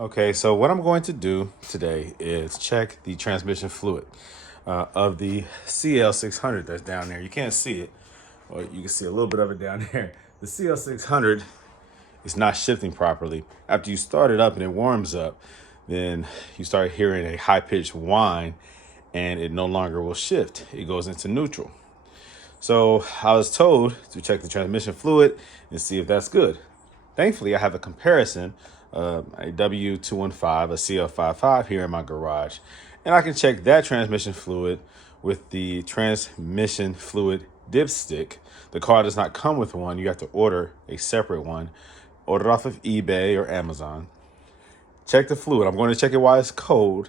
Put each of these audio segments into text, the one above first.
Okay, so what I'm going to do today is check the transmission fluid of the CL600 that's down there. You can't see it, or you can see a little bit of it down there. The CL600 is not shifting properly. After you start it up and it warms up, then you start hearing a high-pitched whine and it no longer will shift. It goes into neutral. So I was told to check the transmission fluid and see if that's good. Thankfully, I have a comparison, a W215, a CL55 here in my garage, and I can check that transmission fluid with the transmission fluid dipstick. The car does not come with one. You have to order a separate one. Order it off of eBay or Amazon. Check the fluid. I'm going to check it while it's cold,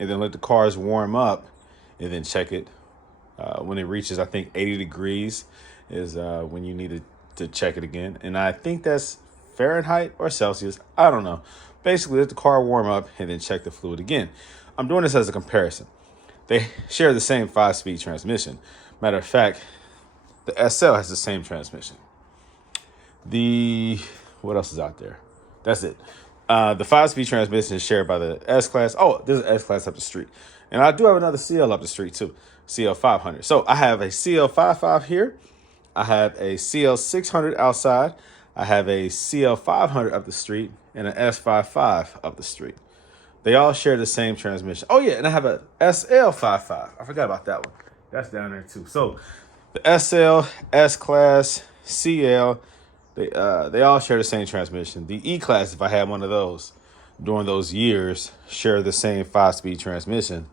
and then let the cars warm up, and then check it when it reaches, I think, 80 degrees is when you need to check it again. And I think that's Fahrenheit or Celsius. I don't know. Basically, let the car warm up and then check the fluid again. I'm doing this as a comparison. They share the same 5-speed transmission. Matter of fact, the SL has the same transmission. What else is out there? That's it. The 5-speed transmission is shared by the S-Class. Oh, there's an S-Class up the street. And I do have another CL up the street too, CL500. So I have a CL55 here. I have a CL600 outside. I have a CL500 up the street and an S55 up the street. They all share the same transmission. Oh yeah, and I have a SL55. I forgot about that one. That's down there too. So the SL, S-Class, CL, they all share the same transmission. The E-Class, if I had one of those during those years, share the same 5-speed transmission.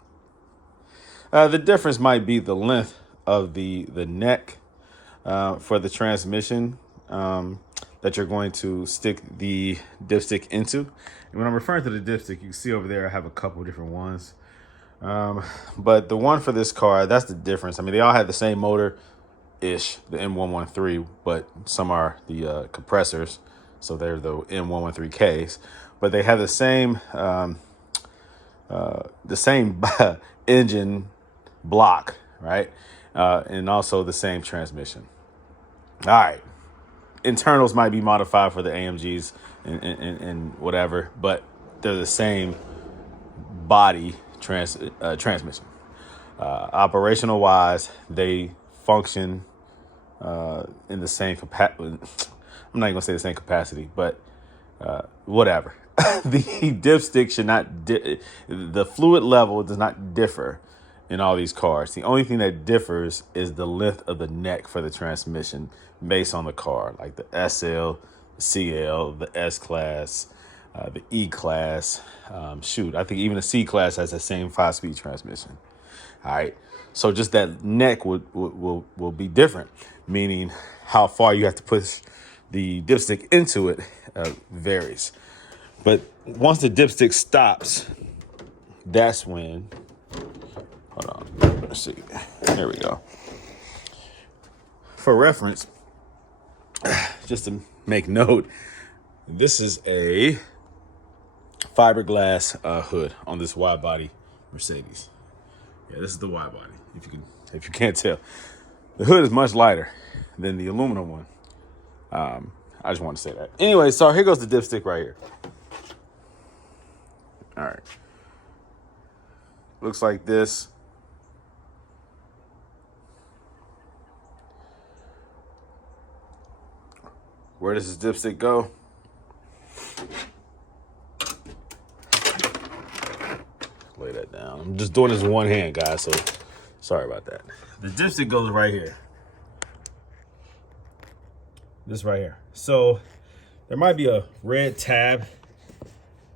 The difference might be the length of the neck for the transmission that you're going to stick the dipstick into. And when I'm referring to the dipstick, you can see over there I have a couple different ones. But the one for this car, that's the difference. I mean, they all have the same motor-ish, the M113, but some are the compressors, so they're the M113Ks. But they have the same engine block, right? And also the same transmission. All right. Internals might be modified for the AMGs and whatever, but they're the same body transmission. Operational wise, they function in the same capacity. I'm not even gonna say the same capacity, but whatever. The dipstick should not, the fluid level does not differ in all these cars. The only thing that differs is the length of the neck for the transmission based on the car, like the SL, the CL, the S-Class, the E-Class. I think even the C-Class has the same 5-speed transmission. All right. So just that neck will be different, meaning how far you have to push the dipstick into it varies. But once the dipstick stops, that's when, hold on, let's see. There we go. For reference, just to make note, this is a fiberglass hood on this wide body Mercedes. Yeah, this is the wide body. If you can't tell, the hood is much lighter than the aluminum one. I just want to say that. Anyway, so here goes the dipstick right here. All right. Looks like this. Where does this dipstick go? Lay that down. I'm just doing this with one hand, guys, so sorry about that. The dipstick goes right here. This right here. So there might be a red tab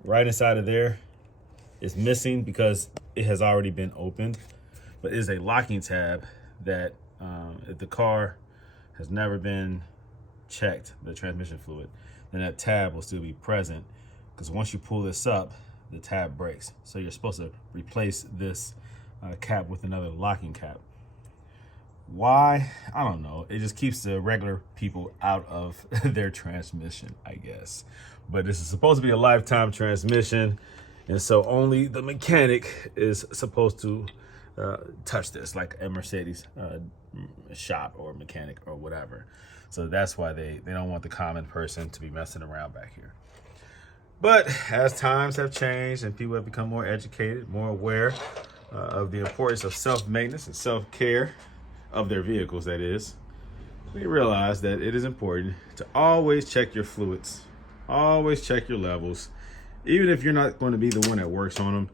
right inside of there. It's missing because it has already been opened, but it is a locking tab that if the car has never been checked, the transmission fluid, then that tab will still be present, because once you pull this up, the tab breaks. So you're supposed to replace this cap with another locking cap. Why? I don't know. It just keeps the regular people out of their transmission, I guess. But this is supposed to be a lifetime transmission, and so only the mechanic is supposed to touch this, like a Mercedes shop or mechanic or whatever. So that's why they don't want the common person to be messing around back here. But as times have changed and people have become more educated, more aware of the importance of self-maintenance and self-care of their vehicles, that is, they realize that it is important to always check your fluids, always check your levels. Even if you're not going to be the one that works on them,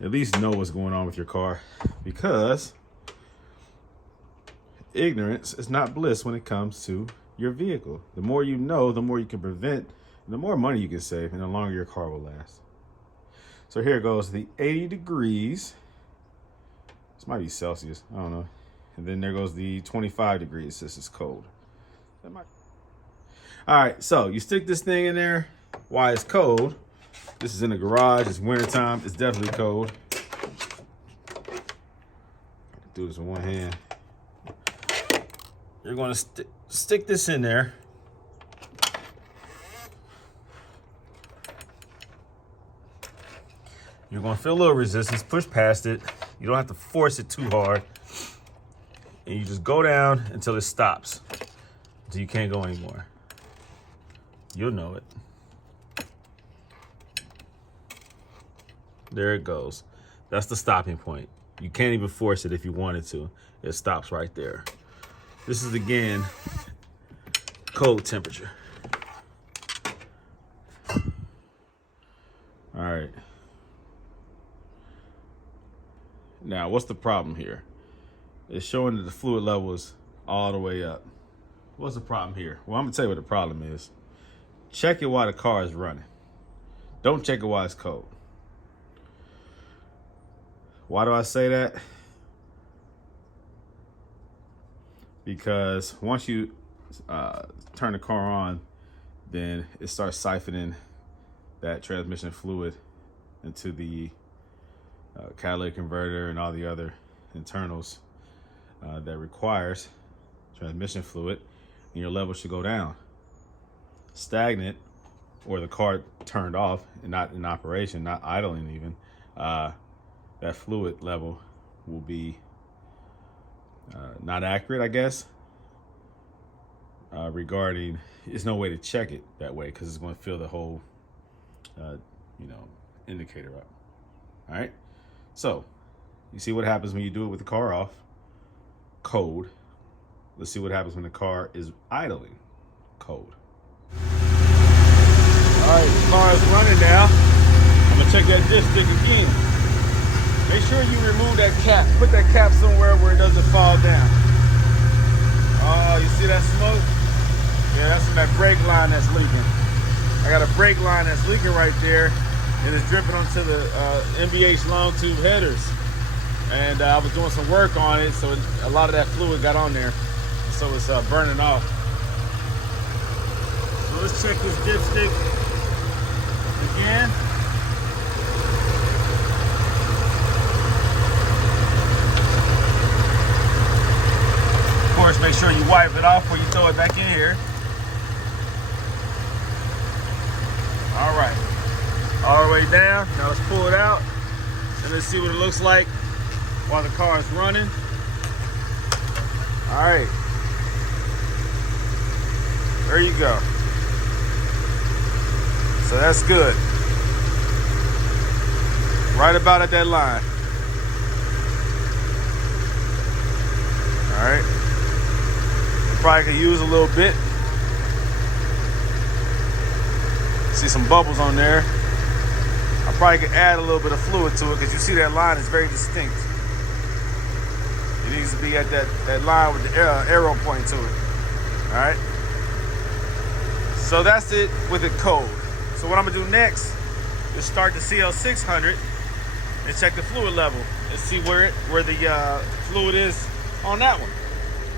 at least know what's going on with your car, because ignorance is not bliss when it comes to your vehicle. The more you know, the more you can prevent, and the more money you can save, and the longer your car will last. So here goes the 80 degrees. This might be Celsius, I don't know. And then there goes the 25 degrees. This is cold. All right, so you stick this thing in there while it's cold. This is in the garage, it's wintertime, it's definitely cold. Do this with one hand. You're gonna stick this in there. You're gonna feel a little resistance, push past it. You don't have to force it too hard. And you just go down until it stops, until you can't go anymore. You'll know it. There it goes. That's the stopping point. You can't even force it if you wanted to. It stops right there. This is, again, cold temperature. All right. Now, what's the problem here? It's showing that the fluid level is all the way up. What's the problem here? Well, I'm gonna tell you what the problem is. Check it while the car is running. Don't check it while it's cold. Why do I say that? Because once you turn the car on, then it starts siphoning that transmission fluid into the catalytic converter and all the other internals that requires transmission fluid, and your level should go down. Stagnant, or the car turned off and not in operation, not idling even, that fluid level will be not accurate, I guess, regarding, there's no way to check it that way because it's going to fill the whole, indicator up. All right. So you see what happens when you do it with the car off, cold. Let's see what happens when the car is idling, cold. All right, the car is running now. I'm gonna check that dipstick again. Make sure you remove that cap. Put that cap somewhere where it doesn't fall down. Oh, you see that smoke? Yeah, that's from that brake line that's leaking. I got a brake line that's leaking right there, and it's dripping onto the MBH long tube headers. And I was doing some work on it, so a lot of that fluid got on there. So it's burning off. So let's check this dipstick again. Of course, make sure you wipe it off before you throw it back in here. All right, all the way down. Now let's pull it out and let's see what it looks like while the car is running. All right, there you go. So that's good. Right about at that line. All right. Probably could use a little bit. See some bubbles on there. I probably could add a little bit of fluid to it because you see that line is very distinct. It needs to be at that line with the arrow pointing to it. All right. So that's it with it cold. So what I'm gonna do next is start the CL600 and check the fluid level and see where the fluid is on that one.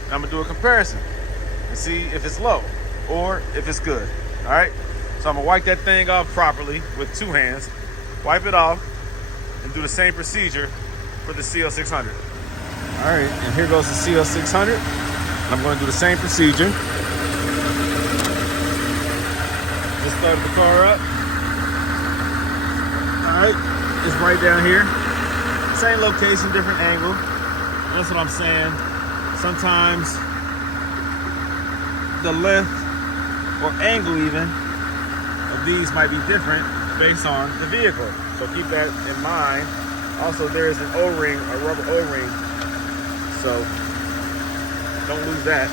And I'm gonna do a comparison and see if it's low or if it's good. All right. So I'm gonna wipe that thing off properly with two hands, wipe it off, and do the same procedure for the CL600. All right, and here goes the CL600. And I'm gonna do the same procedure. Just started the car up. All right, it's right down here. Same location, different angle. That's what I'm saying. Sometimes the length or angle even of these might be different based on the vehicle. So keep that in mind. Also, there is an O-ring, a rubber O-ring. So don't lose that.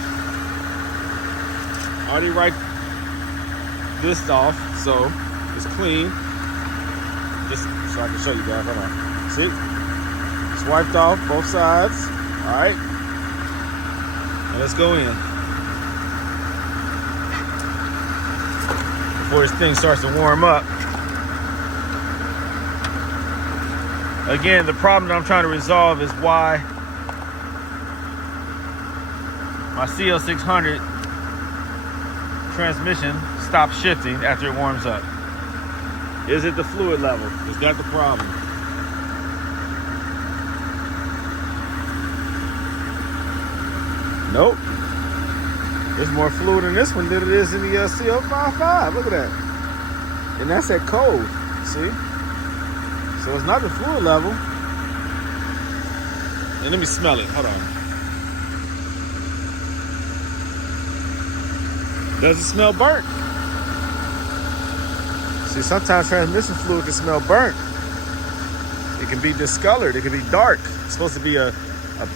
I already wiped this off, so it's clean. Just so I can show you guys. Hold on. See? It's wiped off both sides. All right. Now let's go in. Before this thing starts to warm up. Again, the problem that I'm trying to resolve is why my CL600 transmission stops shifting after it warms up. Is it the fluid level? Is that the problem? Nope. There's more fluid in this one than it is in the CL55. Look at that. And that's at cold. See? So it's not the fluid level. And let me smell it. Hold on. Does it smell burnt? See, sometimes transmission fluid can smell burnt. It can be discolored. It can be dark. It's supposed to be a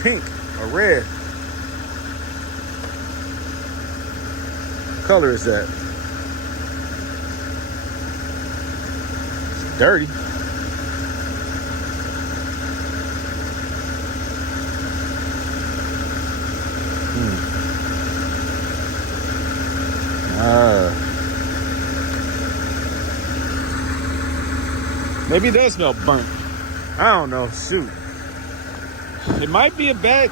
pink or red. What color is that? It's dirty. Maybe it does smell burnt. I don't know. Shoot. It might be a bad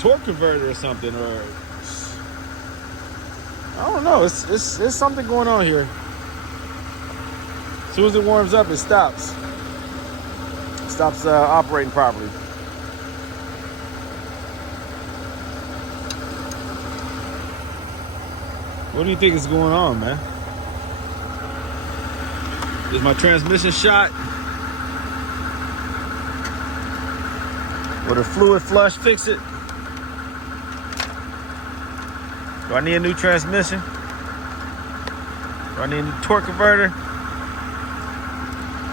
torque converter or something, or I don't know. It's something going on here. As soon as it warms up, it stops. It stops operating properly. What do you think is going on, man? Is my transmission shot? Will the fluid flush fix it? Do I need a new transmission? Do I need a new torque converter?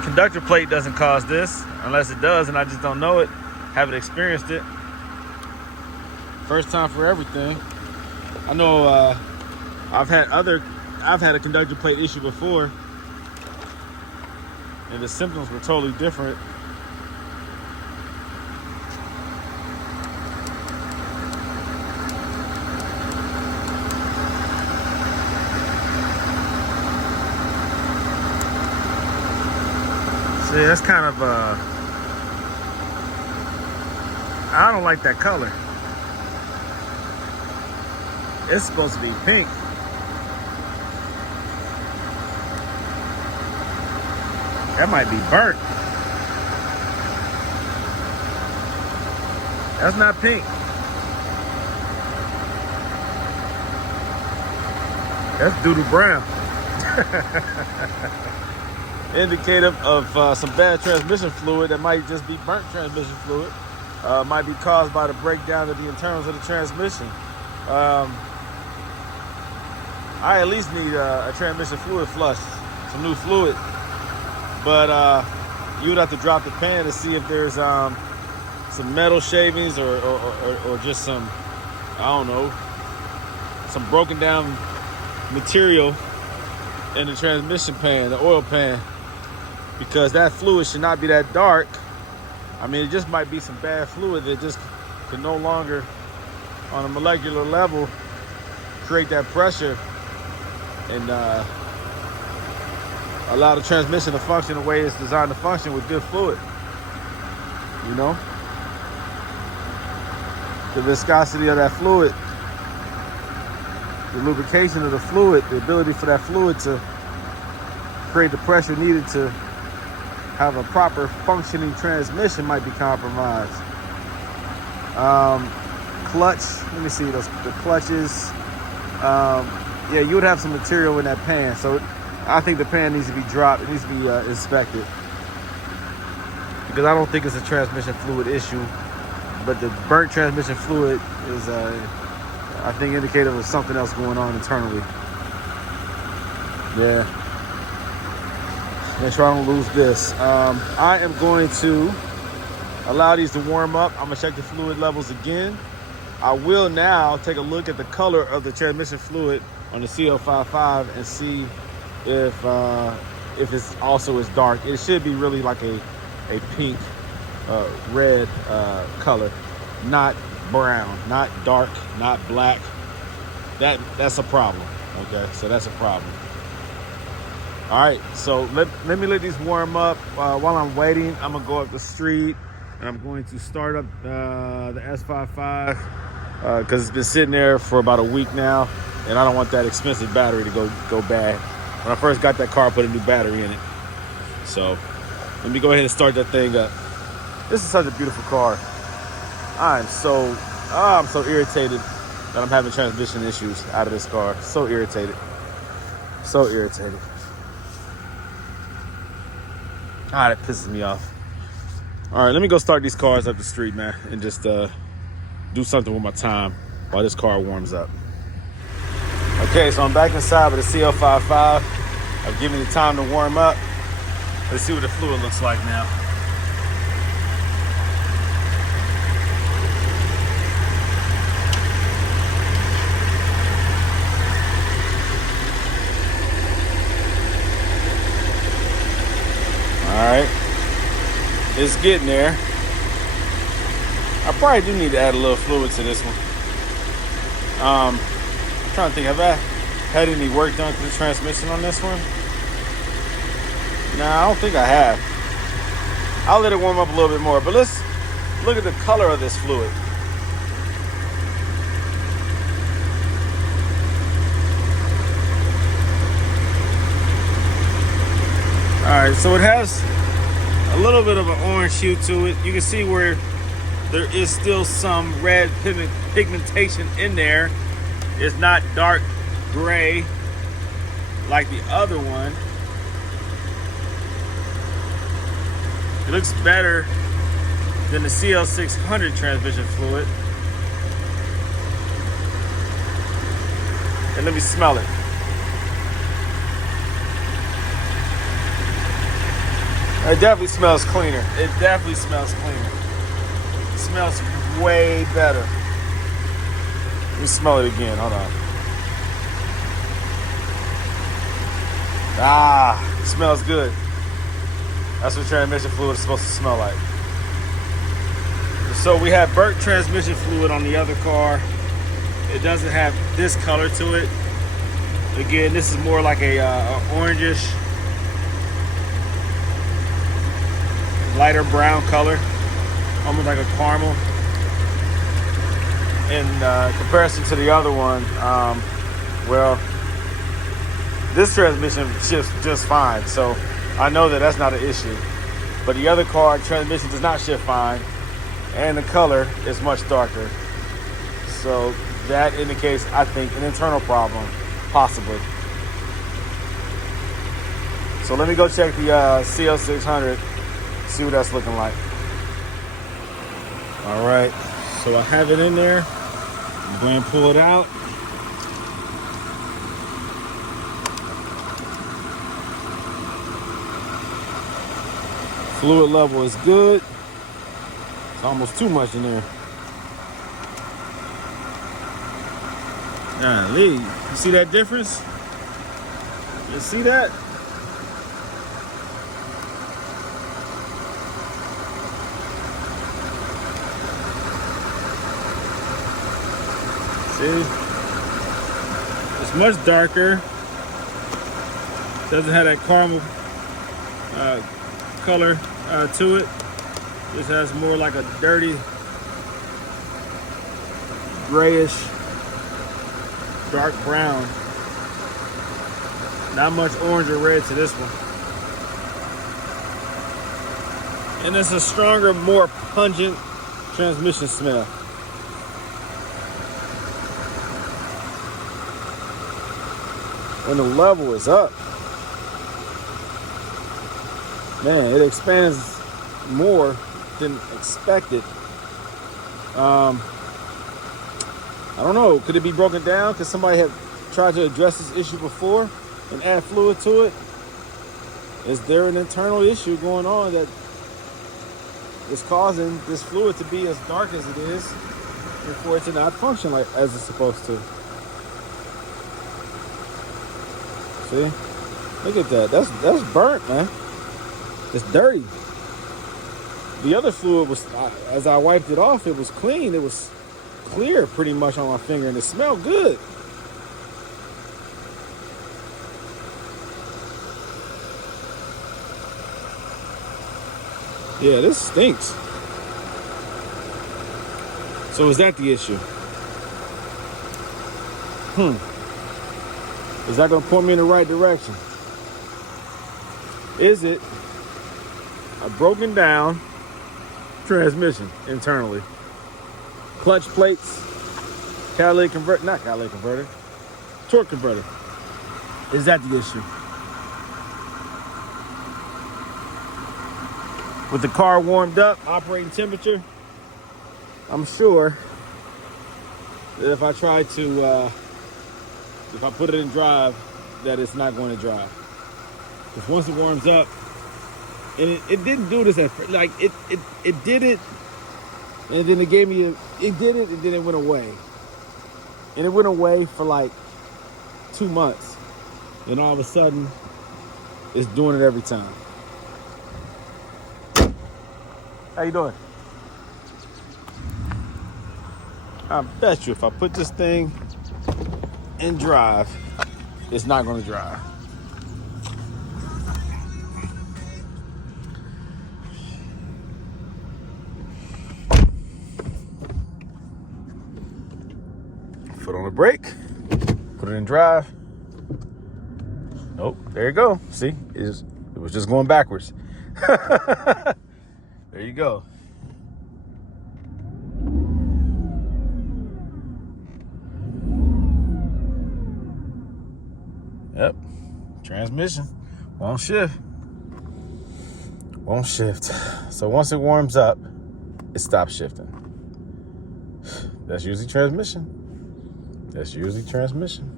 Conductor plate doesn't cause this, unless it does and I just don't know it. Haven't experienced it. First time for everything. I know I've had a conductor plate issue before, and the symptoms were totally different. See, that's kind of I don't like that color. It's supposed to be pink. That might be burnt. That's not pink. That's doo-doo brown. Indicative of some bad transmission fluid that might just be burnt transmission fluid. Might be caused by the breakdown of the internals of the transmission. I at least need a transmission fluid flush, some new fluid. But you would have to drop the pan to see if there's some metal shavings or just some, I don't know, some broken down material in the transmission pan, the oil pan, because that fluid should not be that dark. I mean, it just might be some bad fluid that just can no longer, on a molecular level, create that pressure and allow the transmission to function the way it's designed to function with good fluid. You know? The viscosity of that fluid, the lubrication of the fluid, the ability for that fluid to create the pressure needed to have a proper functioning transmission might be compromised. Clutch, let me see the clutches. Yeah, you would have some material in that pan, so I think the pan needs to be dropped. It needs to be inspected. because I don't think it's a transmission fluid issue, but the burnt transmission fluid is, I think, indicative of something else going on internally. Yeah. Make sure I don't lose this. I am going to allow these to warm up. I'm gonna check the fluid levels again. I will now take a look at the color of the transmission fluid on the CL55 and see if it's also as dark. It should be really like a pink, red color, not brown, not dark, not black. That's a problem. Okay, so that's a problem. All right, so let me let these warm up. While I'm waiting, I'm gonna go up the street and I'm going to start up the S55 because it's been sitting there for about a week now, and I don't want that expensive battery to go bad. When I first got that car, I put a new battery in it. So let me go ahead and start that thing up. This is such a beautiful car. I'm so irritated that I'm having transmission issues out of this car. So irritated. So irritated. That pisses me off. All right, let me go start these cars up the street, man, and just do something with my time while this car warms up. Okay, so I'm back inside with the CL55. I've given it time to warm up. Let's see what the fluid looks like now. All right, it's getting there. I probably do need to add a little fluid to this one. I'm trying to think, have I had any work done to the transmission on this one? Nah, I don't think I have. I'll let it warm up a little bit more, but let's look at the color of this fluid. All right, so it has a little bit of an orange hue to it. You can see where there is still some red pigmentation in there. It's not dark gray like the other one. It looks better than the CL600 transmission fluid. And let me smell it. It definitely smells cleaner. It definitely smells cleaner. It smells way better. Let me smell it again. Hold on. It smells good. That's what transmission fluid is supposed to smell like. So we have burnt transmission fluid on the other car. It doesn't have this color to it. Again, this is more like a orangish, lighter brown color, almost like a caramel. In comparison to the other one, well, this transmission shifts just fine, so I know that that's not an issue. But the other car transmission does not shift fine, and the color is much darker. So that indicates, I think, an internal problem, possibly. So let me go check the CL600, see what that's looking like. All right, so I have it in there. I'm going to pull it out. Fluid level is good. It's almost too much in there. Lee, you see that difference? You see that? See? It's much darker. Doesn't have that caramel color to it. This has more like a dirty, grayish, dark brown. Not much orange or red to this one. And it's a stronger, more pungent transmission smell. And the level is up. Man, it expands more than expected. I don't know. Could it be broken down? Could somebody have tried to address this issue before and add fluid to it? Is there an internal issue going on that is causing this fluid to be as dark as it is and for it to not function like as it's supposed to? See? Look at that. That's burnt, man. It's dirty. The other fluid was, as I wiped it off, it was clean. It was clear pretty much on my finger, and it smelled good. Yeah, this stinks. So is that the issue? Is that gonna point me in the right direction? Is it a broken down transmission internally? Clutch plates, catalytic converter, not catalytic converter, torque converter. Is that the issue? With the car warmed up, operating temperature, I'm sure that if I try to, if I put it in drive, that it's not going to drive. Because once it warms up, and it didn't do this at first, like it did it, and then it gave me it did it, and then it went away. And it went away for like 2 months. And all of a sudden, it's doing it every time. How you doing? I bet you if I put this thing in drive, it's not going to drive. Foot on the brake, put it in drive. Nope, there you go. See, it was just going backwards. There you go. Yep, transmission won't shift. Won't shift. So once it warms up, it stops shifting. That's usually transmission. That's usually transmission.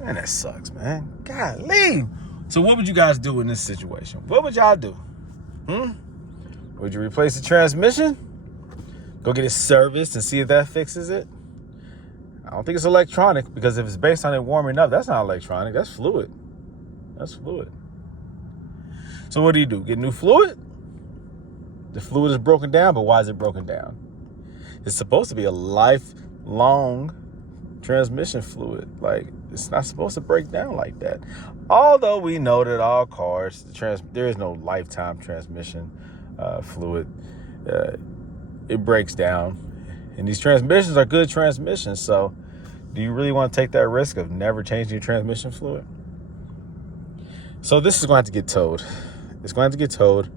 Man, that sucks, man. Golly. So what would you guys do in this situation? What would y'all do? Would you replace the transmission? Go get it serviced and see if that fixes it? I don't think it's electronic, because if it's based on it warming up, that's not electronic. That's fluid. That's fluid. So what do? Get new fluid? The fluid is broken down, but why is it broken down? It's supposed to be a lifelong transmission fluid. Like, it's not supposed to break down like that. Although we know that all cars, there is no lifetime transmission fluid. It breaks down. And these transmissions are good transmissions. So do you really want to take that risk of never changing your transmission fluid? So this is going to have to get towed. It's going to have to get towed.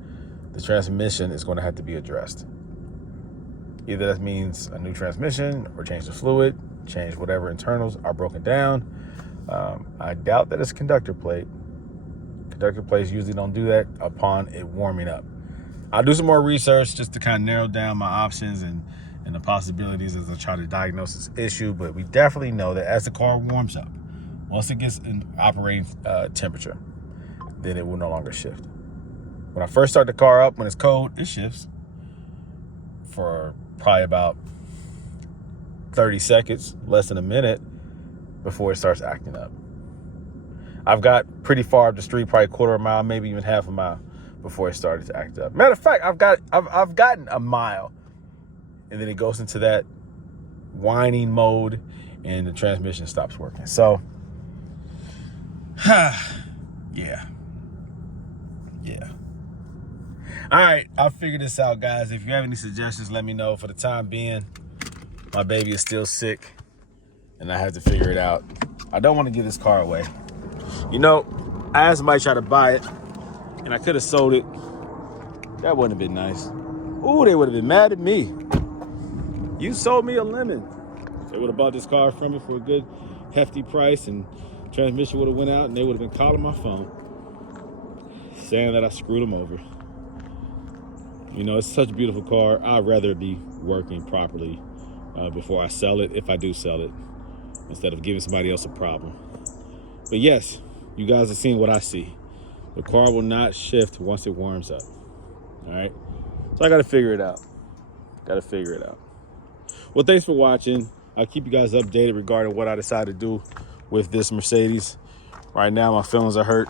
The transmission is going to have to be addressed. Either that means a new transmission or change the fluid, change whatever internals are broken down. I doubt that it's a conductor plate. Conductor plates usually don't do that upon it warming up. I'll do some more research just to kind of narrow down my options and the possibilities as I try to diagnose this issue. But we definitely know that as the car warms up, once it gets in operating temperature, then it will no longer shift. When I first start the car up, when it's cold, it shifts for probably about 30 seconds, less than a minute, before it starts acting up. I've got pretty far up the street, probably a quarter of a mile, maybe even half a mile, before it started to act up. Matter of fact, I've gotten a mile, and then it goes into that whining mode, and the transmission stops working. So, yeah. All right, I'll figure this out, guys. If you have any suggestions, let me know. For the time being, my baby is still sick, and I have to figure it out. I don't want to give this car away. You know, I had somebody try to buy it, and I could have sold it. That wouldn't have been nice. Ooh, they would have been mad at me. You sold me a lemon. They would have bought this car from me for a good, hefty price, and transmission would have went out, and they would have been calling my phone. saying that I screwed them over. You know, it's such a beautiful car. I'd rather it be working properly before I sell it, if I do sell it, instead of giving somebody else a problem. But yes, you guys are seeing what I see. The car will not shift once it warms up. All right. So I got to figure it out. Well, thanks for watching. I'll keep you guys updated regarding what I decide to do with this Mercedes. Right now, my feelings are hurt.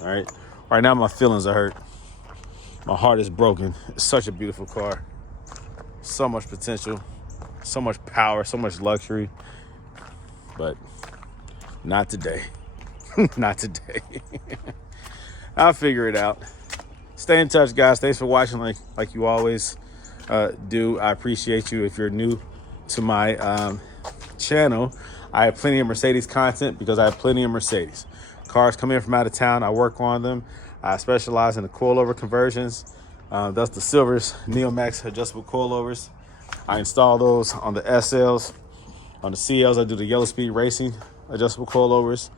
All right. Right now, my feelings are hurt. My heart is broken. It's such a beautiful car. So much potential, so much power, so much luxury. But not today. Not today. I'll figure it out. Stay in touch, guys. Thanks for watching like you always do. I appreciate you. If you're new to my channel, I have plenty of Mercedes content because I have plenty of Mercedes. Cars come in from out of town. I work on them. I specialize in the coilover conversions. That's the Silver's Neomax adjustable coilovers. I install those on the SLs. On the CLs, I do the yellow speed racing adjustable coilovers.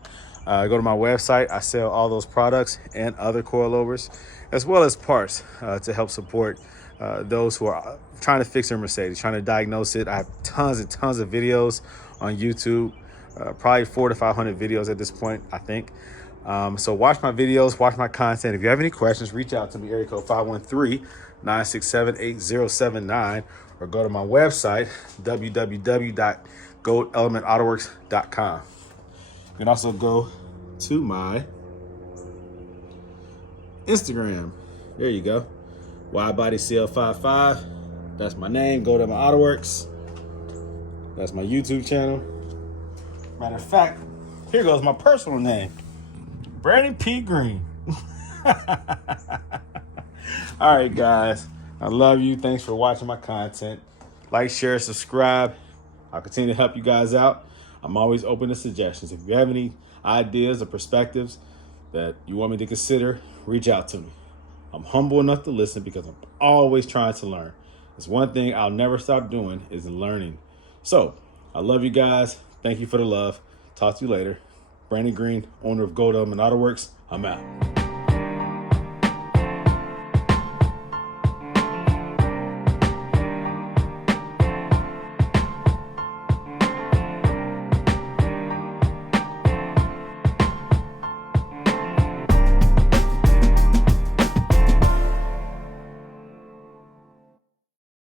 Go to my website. I sell all those products and other coilovers, as well as parts to help support those who are trying to fix their Mercedes, trying to diagnose it. I have tons and tons of videos on YouTube, probably 400 to 500 videos at this point, I think. So watch my videos, watch my content. If you have any questions, reach out to me, area code 513-967-8079, or go to my website, www.goldelementautoworks.com. You can also go to my Instagram. There you go. Widebody CL55. That's my name. Go to my AutoWorks. That's my YouTube channel. Matter of fact, here goes my personal name. Brandon P. Green. All right, guys. I love you. Thanks for watching my content. Like, share, subscribe. I'll continue to help you guys out. I'm always open to suggestions. If you have any ideas or perspectives that you want me to consider, reach out to me. I'm humble enough to listen because I'm always trying to learn. It's one thing I'll never stop doing is learning. So I love you guys. Thank you for the love. Talk to you later. Brandon Green, owner of Goldelementautoworks. I'm out.